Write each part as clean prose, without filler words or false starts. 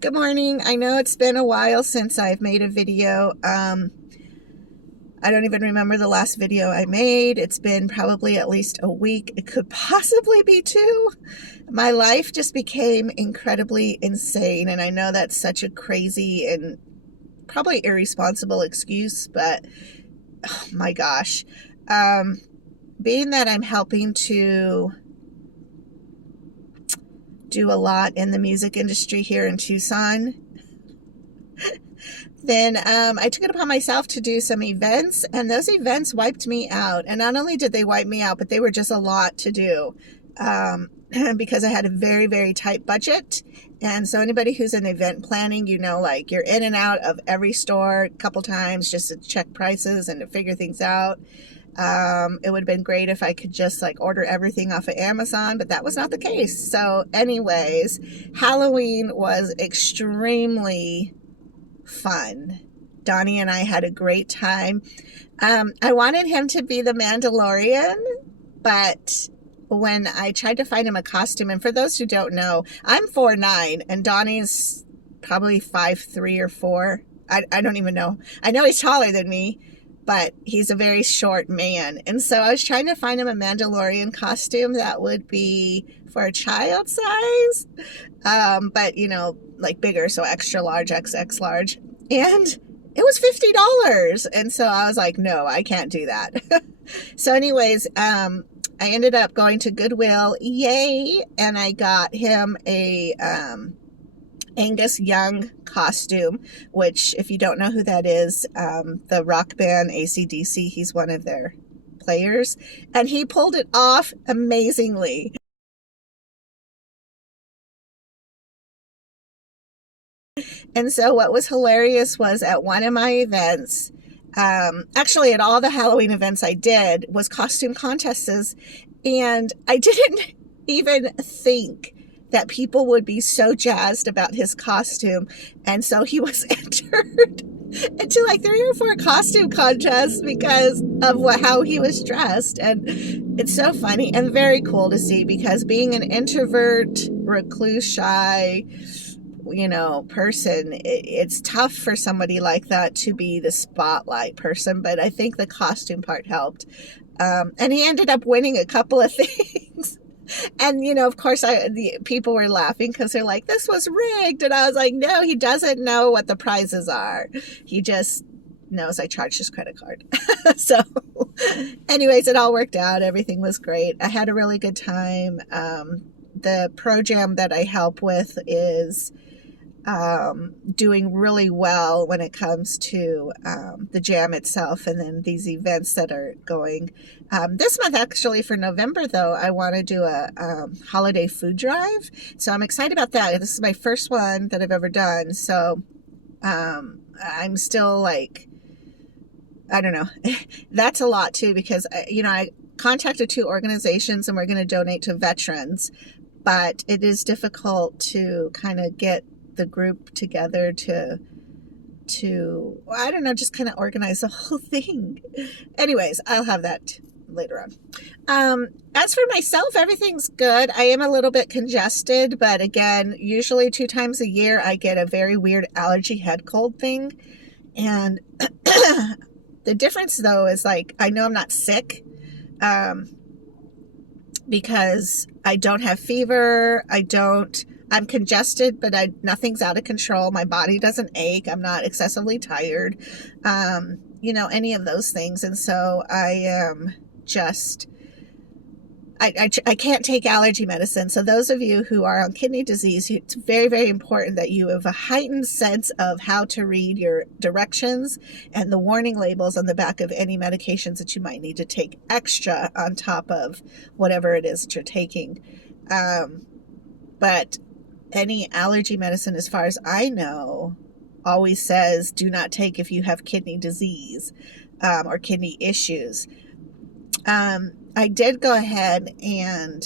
Good morning. I know it's been a while since I've made a video. I don't even remember the last video I made. It's been probably at least a week. It could possibly be two. My life just became incredibly insane, and I know that's such a crazy and probably irresponsible excuse, but oh my gosh. Being that I'm helping to do a lot in the music industry here in Tucson, then I took it upon myself to do some events, and those events wiped me out. And not only did they wipe me out, but they were just a lot to do because I had a very, very tight budget. And so anybody who's in event planning, like you're in and out of every store a couple times just to check prices and to figure things out. It would have been great if I could just order everything off of Amazon, but that was not the case. So anyways, Halloween was extremely fun. Donnie and I had a great time. I wanted him to be the Mandalorian, but when I tried to find him a costume, and for those who don't know, I'm 4'9", and Donnie's probably 5'3" or 4. I don't even know. I know he's taller than me, but he's a very short man. And so I was trying to find him a Mandalorian costume that would be for a child size, but bigger, so extra large, XX large. And it was $50. And so I was like, no, I can't do that. So anyways, I ended up going to Goodwill, yay, and I got him a Angus Young costume, which, if you don't know who that is, the rock band AC/DC, he's one of their players, and he pulled it off amazingly. And so what was hilarious was at one of my events, actually at all the Halloween events I did, was costume contests, and I didn't even think that people would be so jazzed about his costume. And so he was entered into 3 or 4 costume contests because of how he was dressed. And it's so funny and very cool to see, because being an introvert, recluse, shy, person, it's tough for somebody like that to be the spotlight person. But I think the costume part helped. And he ended up winning a couple of things. And, of course, the people were laughing because they're like, this was rigged. And I was like, no, he doesn't know what the prizes are. He just knows I charged his credit card. So anyways, it all worked out. Everything was great. I had a really good time. The pro jam that I help with is doing really well when it comes to the jam itself, and then these events that are going. This month, actually, for November, though, I want to do a holiday food drive. So I'm excited about that. This is my first one that I've ever done. So I'm still I don't know. That's a lot, too, because, I contacted 2 organizations and we're going to donate to veterans. But it is difficult to kind of get the group together to I don't know, just kind of organize the whole thing. Anyways, I'll have that later on. As for myself, everything's good. I am a little bit congested, but again, usually 2 times a year I get a very weird allergy head cold thing. And the difference, though, is I know I'm not sick because I don't have fever. I'm congested, but nothing's out of control. My body doesn't ache. I'm not excessively tired. Any of those things. And so I am just, I can't take allergy medicine. So those of you who are on kidney disease, it's very, very important that you have a heightened sense of how to read your directions and the warning labels on the back of any medications that you might need to take extra on top of whatever it is that you're taking. But any allergy medicine, as far as I know, always says do not take if you have kidney disease or kidney issues. I did go ahead and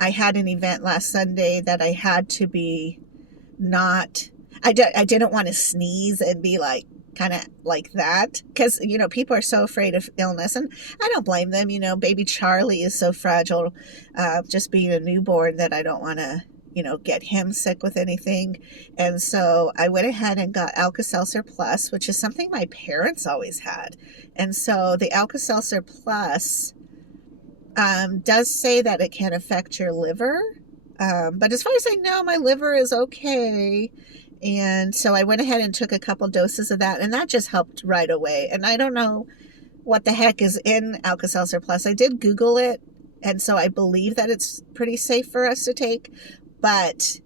I had an event last Sunday that I had to be I didn't want to sneeze and be kind of like that, because people are so afraid of illness, and I don't blame them. Baby Charlie is so fragile, just being a newborn, that I don't want to get him sick with anything. And so I went ahead and got Alka-Seltzer Plus, which is something my parents always had. And so the Alka-Seltzer Plus does say that it can affect your liver. But as far as I know, my liver is okay. And so I went ahead and took a couple doses of that, and that just helped right away. And I don't know what the heck is in Alka-Seltzer Plus. I did Google it, and so I believe that it's pretty safe for us to take. But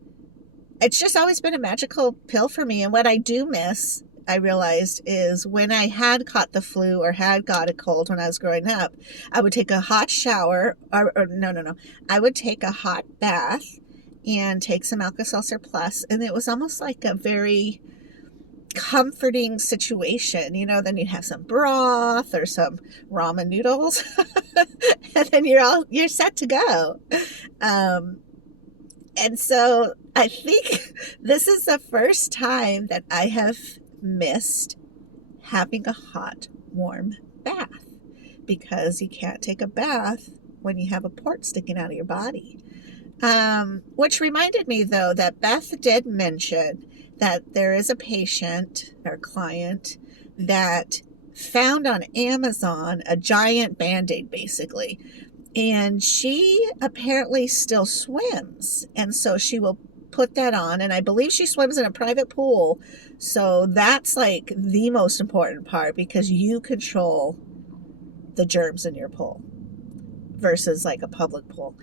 it's just always been a magical pill for me. And what I do miss, I realized, is when I had caught the flu or had got a cold when I was growing up, I would take a hot shower, or no. I would take a hot bath and take some Alka-Seltzer Plus, and it was almost like a very comforting situation. Then you'd have some broth or some ramen noodles, and then you're set to go. And so I think this is the first time that I have missed having a hot, warm bath, because you can't take a bath when you have a port sticking out of your body. Which reminded me, though, that Beth did mention that there is a patient or client that found on Amazon a giant Band-Aid, basically. And she apparently still swims. And so she will put that on. And I believe she swims in a private pool. So that's like the most important part, because you control the germs in your pool versus like a public pool.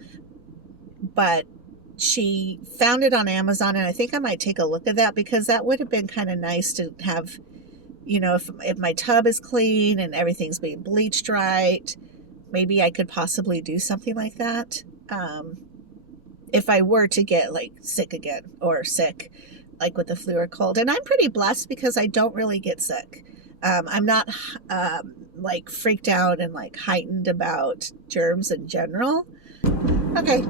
But she found it on Amazon, and I think I might take a look at that, because that would have been kind of nice to have, if my tub is clean and everything's being bleached right, maybe I could possibly do something like that. If I were to get like sick again, or sick like with the flu or cold. And I'm pretty blessed because I don't really get sick. I'm not like freaked out and like heightened about germs in general. Okay.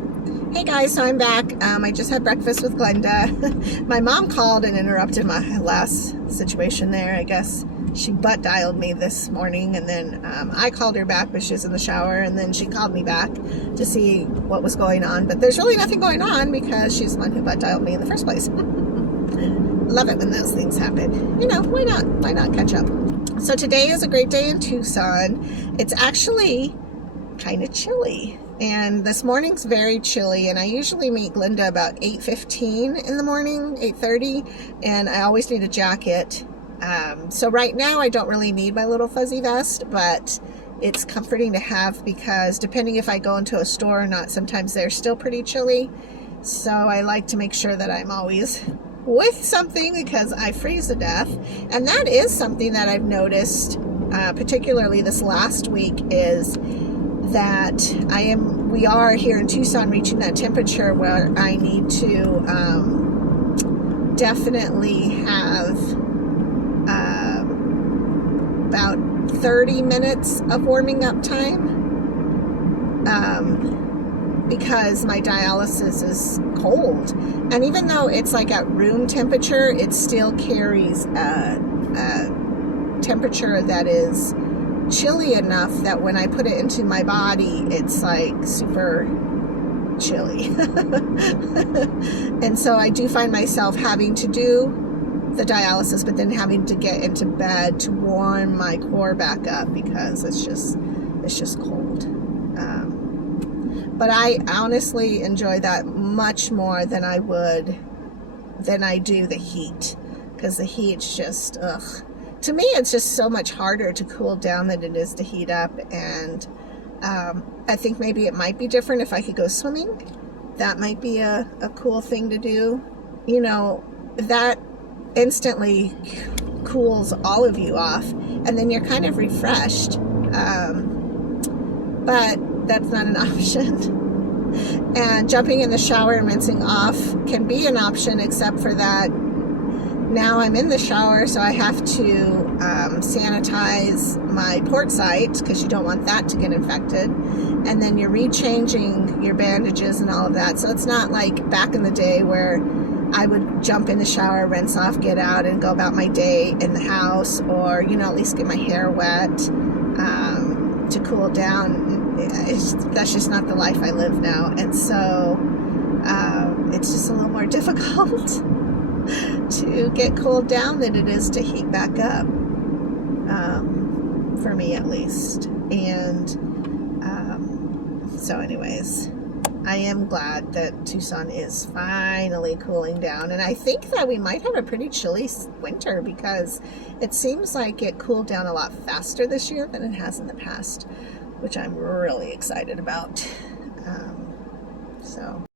Hey guys, so I'm back. I just had breakfast with Glenda. My mom called and interrupted my last situation there. I guess she butt dialed me this morning, and then I called her back, but she was in the shower, and then she called me back to see what was going on. But there's really nothing going on, because she's the one who butt dialed me in the first place. Love it when those things happen. Why not? Why not catch up? So today is a great day in Tucson. It's actually kind of chilly. And this morning's very chilly, and I usually meet Glenda about 8:15 in the morning, 8:30, and I always need a jacket. So right now I don't really need my little fuzzy vest, but it's comforting to have, because depending if I go into a store or not, sometimes they're still pretty chilly. So I like to make sure that I'm always with something, because I freeze to death. And that is something that I've noticed, particularly this last week, is that we are here in Tucson reaching that temperature where I need to definitely have about 30 minutes of warming up time, because my dialysis is cold. And even though it's like at room temperature, it still carries a temperature that is chilly enough that when I put it into my body, it's like super chilly. And so I do find myself having to do the dialysis, but then having to get into bed to warm my core back up, because it's just cold. But I honestly enjoy that much more than I do the heat, because the heat's just, ugh. To me, it's just so much harder to cool down than it is to heat up. And I think maybe it might be different if I could go swimming. That might be a cool thing to do. That instantly cools all of you off, and then you're kind of refreshed. But that's not an option. And jumping in the shower and rinsing off can be an option, except for that now I'm in the shower, so I have to sanitize my port site, because you don't want that to get infected. And then you're rechanging your bandages and all of that. So it's not like back in the day where I would jump in the shower, rinse off, get out, and go about my day in the house, or, at least get my hair wet to cool down. That's just not the life I live now. And so it's just a little more difficult to get cooled down than it is to heat back up, for me at least. And so anyways, I am glad that Tucson is finally cooling down, and I think that we might have a pretty chilly winter because it seems like it cooled down a lot faster this year than it has in the past, which I'm really excited about. So